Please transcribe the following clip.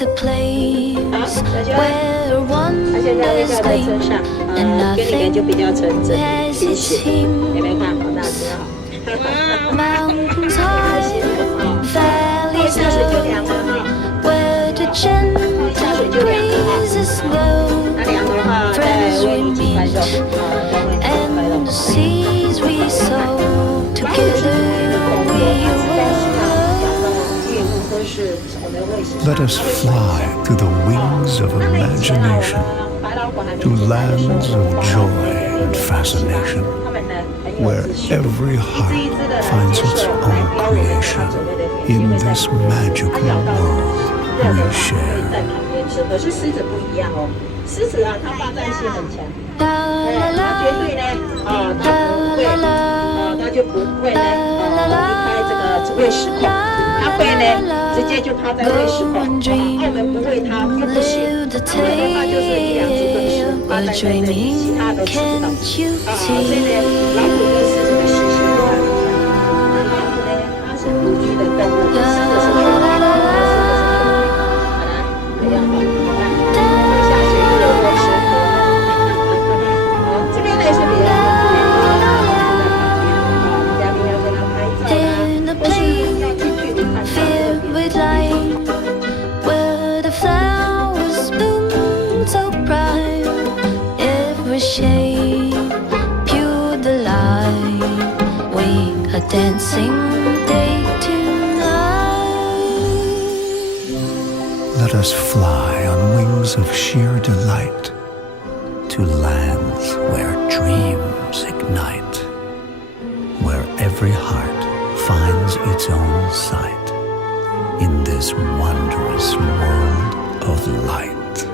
A place where wonders gleam and nothing hesitates. Mountains high, valleys low, where the gentle breezes blow. Friends we meet and the seas we sow. Together we will. Let us fly to the wings of imagination, to lands of joy and fascination, where every heart finds its own creation in this magical world we share. 可是狮子不一样哦，狮子啊，它霸占性很强，它绝对呢，它就不会呢，离开这个只会失控，它会呢，直接就趴在会失控，澳门不会它就不行，澳门的话就是一两只蹲狮，霸占在这里，其他都吃不到，所以呢，老虎跟狮子的习性不太一样，老虎呢，它是独居的动物，狮子是群居的，好了，这样吧。Dancing day to night. Let us fly on wings of sheer delight to lands where dreams ignite, where every heart finds its own sight in this wondrous world of light.